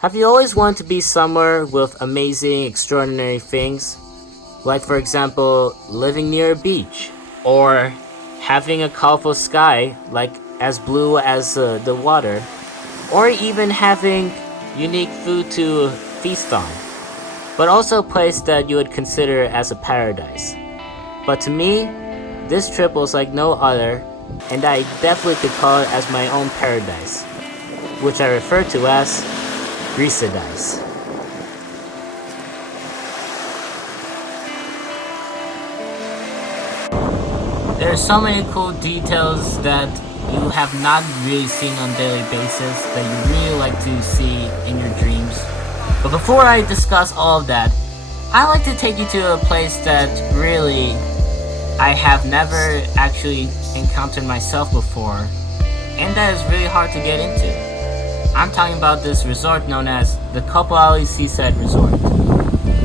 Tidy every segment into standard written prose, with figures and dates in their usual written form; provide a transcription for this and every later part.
Have you always wanted to be somewhere with amazing, extraordinary things? Like, for example, living near a beach, or having a colorful sky, like as blue as the water, or even having unique food to feast on, but also a place that you would consider as a paradise. But to me, this trip was like no other, and I definitely could call it as my own paradise, which I refer to as Greecadise. There are so many cool details that you have not really seen on a daily basis that you really like to see in your dreams. But before I discuss all of that, I'd like to take you to a place that really I have never actually encountered myself before, and that is really hard to get into. I'm talking about this resort known as the Litochorou Seaside Resort.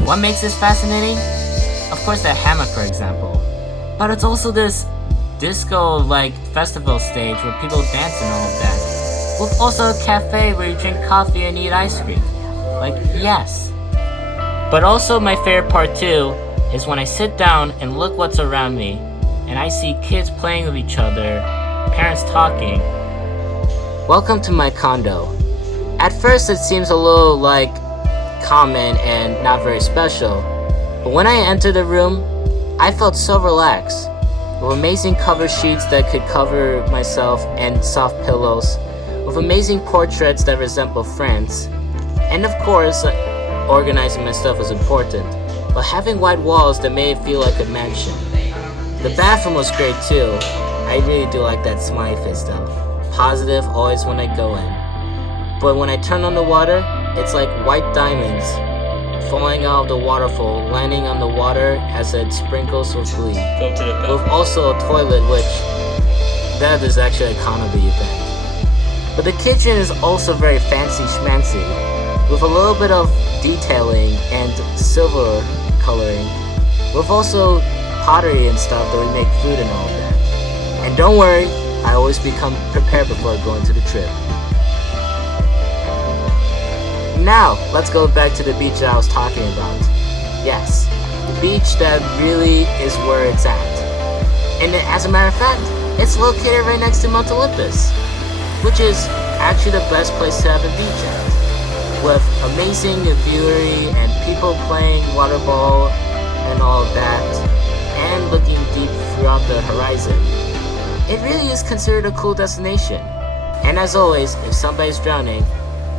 What makes this fascinating? Of course, the hammock, for example. But it's also this disco-like festival stage where people dance and all of that. With also a cafe where you drink coffee and eat ice cream. Like, yes. But also my favorite part too is when I sit down and look what's around me and I see kids playing with each other, parents talking. Welcome to my condo. At first it seems a little like common and not very special, but when I entered the room, I felt so relaxed, with amazing cover sheets that could cover myself and soft pillows, with amazing portraits that resemble friends, and of course, organizing my stuff is important, but having white walls that made it feel like a mansion. The bathroom was great too. I really do like that smiley face though. Positive always when I go in. But when I turn on the water, it's like white diamonds falling out of the waterfall, landing on the water as it sprinkles with glee. With also a toilet, which that is actually a comedy event. But the kitchen is also very fancy schmancy, with a little bit of detailing and silver coloring, with also pottery and stuff that we make food and all of that. And don't worry, I always become prepared before going to the trip. Now, let's go back to the beach that I was talking about. Yes, the beach that really is where it's at. And as a matter of fact, it's located right next to Mount Olympus, which is actually the best place to have a beach at, with amazing viewery and people playing water ball and all of that, and looking deep throughout the horizon. It really is considered a cool destination. And as always, if somebody's drowning,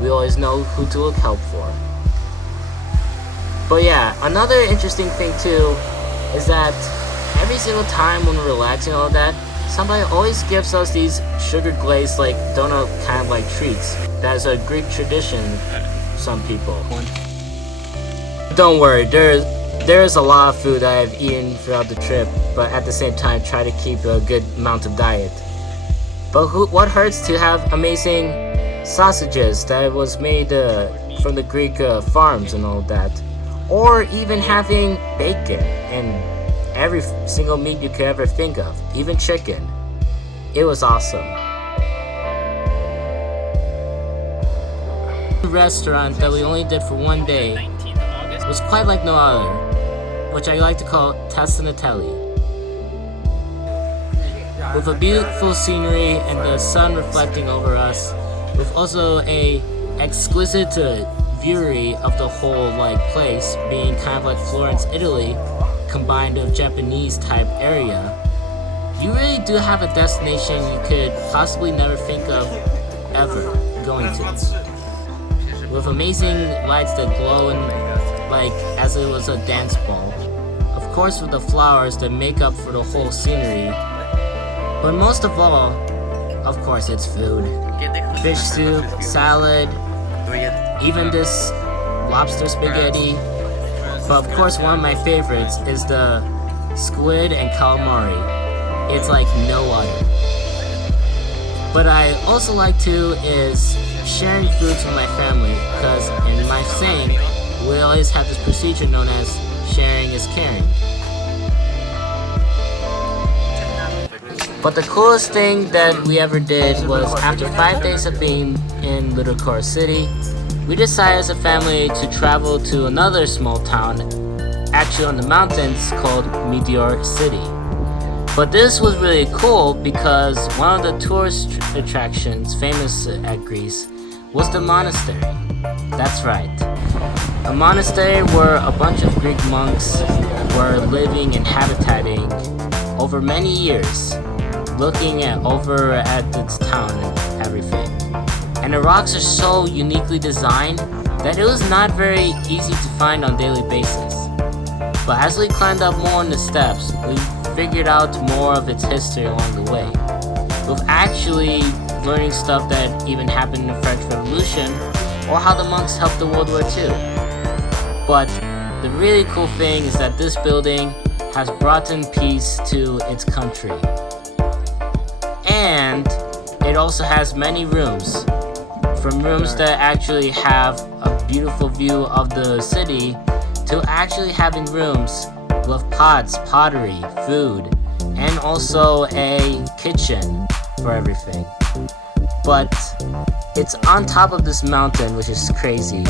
we always know who to look help for. But yeah, another interesting thing too is that every single time when we're relaxing and all that, somebody always gives us these sugar glazed like donut kind of like treats. That is a Greek tradition, some people. Don't worry, there's a lot of food that I've eaten throughout the trip, but at the same time try to keep a good amount of diet. But what hurts to have amazing sausages that was made from the Greek farms and all that, or even having bacon and every single meat you could ever think of, even chicken. It was awesome. The restaurant that we only did for one day was quite like no other, which I like to call Tassinatelli. With a beautiful scenery and the sun reflecting over us, with also a exquisite viewery of the whole place, being kind of like Florence, Italy, combined with Japanese type area. You really do have a destination you could possibly never think of ever going to. With amazing lights that glow as it was a dance ball. Of course with the flowers that make up for the whole scenery. But most of all, of course it's food. Fish soup, salad, even this lobster spaghetti. But of course one of my favorites is the squid and calamari. It's like no other. But I also like to is sharing foods with my family, because in my saying, we always have this procedure known as sharing is caring. But the coolest thing that we ever did was after 5 days of being in Litochorou City, we decided as a family to travel to another small town, actually on the mountains, called Meteor City. But this was really cool because one of the tourist attractions famous at Greece was the monastery. That's right. A monastery where a bunch of Greek monks were living and habitating over many years, looking over at its town and everything. And the rocks are so uniquely designed that it was not very easy to find on a daily basis. But as we climbed up more on the steps, we figured out more of its history along the way, with actually learning stuff that even happened in the French Revolution, or how the monks helped the World War II. But the really cool thing is that this building has brought in peace to its country. And it also has many rooms, from rooms that actually have a beautiful view of the city to actually having rooms with pots, pottery, food, and also a kitchen for everything. But it's on top of this mountain, which is crazy,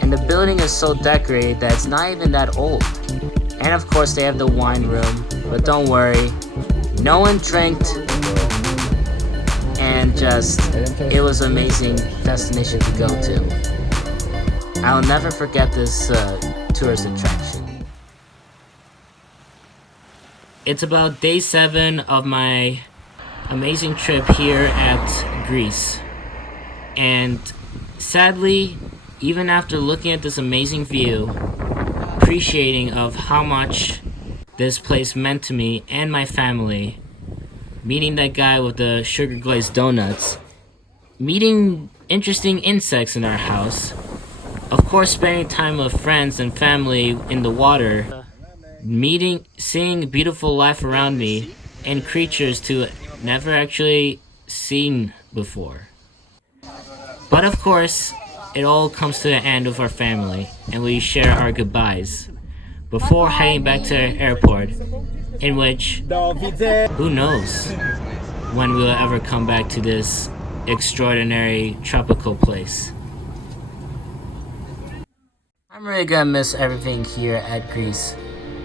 and the building is so decorated that it's not even that old. And of course they have the wine room, but don't worry, no one drank, and just, it was an amazing destination to go to. I'll never forget this tourist attraction. It's about day 7 of my amazing trip here at Greece. And sadly, even after looking at this amazing view, appreciating of how much this place meant to me and my family, meeting that guy with the sugar glazed donuts, meeting interesting insects in our house, of course spending time with friends and family in the water, seeing beautiful life around me, and creatures to never actually seen before. But of course, it all comes to the end with our family, and we share our goodbyes before heading back to the airport, in which, who knows when we will ever come back to this extraordinary tropical place. I'm really gonna miss everything here at Greece.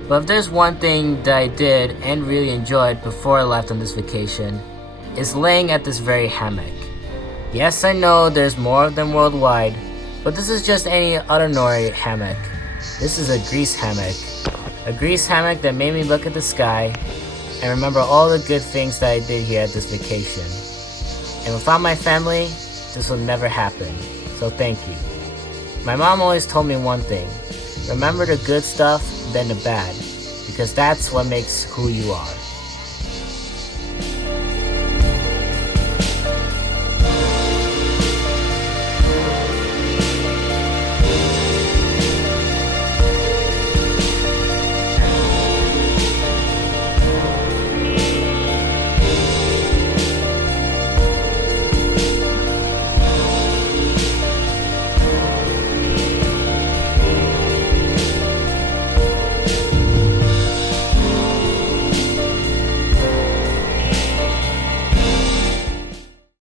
But if there's one thing that I did and really enjoyed before I left on this vacation, is laying at this very hammock. Yes, I know there's more of them worldwide, but this is just any ordinary hammock. This is a Greece hammock. A Greece hammock that made me look at the sky and remember all the good things that I did here at this vacation. And without my family, this would never happen. So thank you. My mom always told me one thing: remember the good stuff, then the bad, because that's what makes who you are.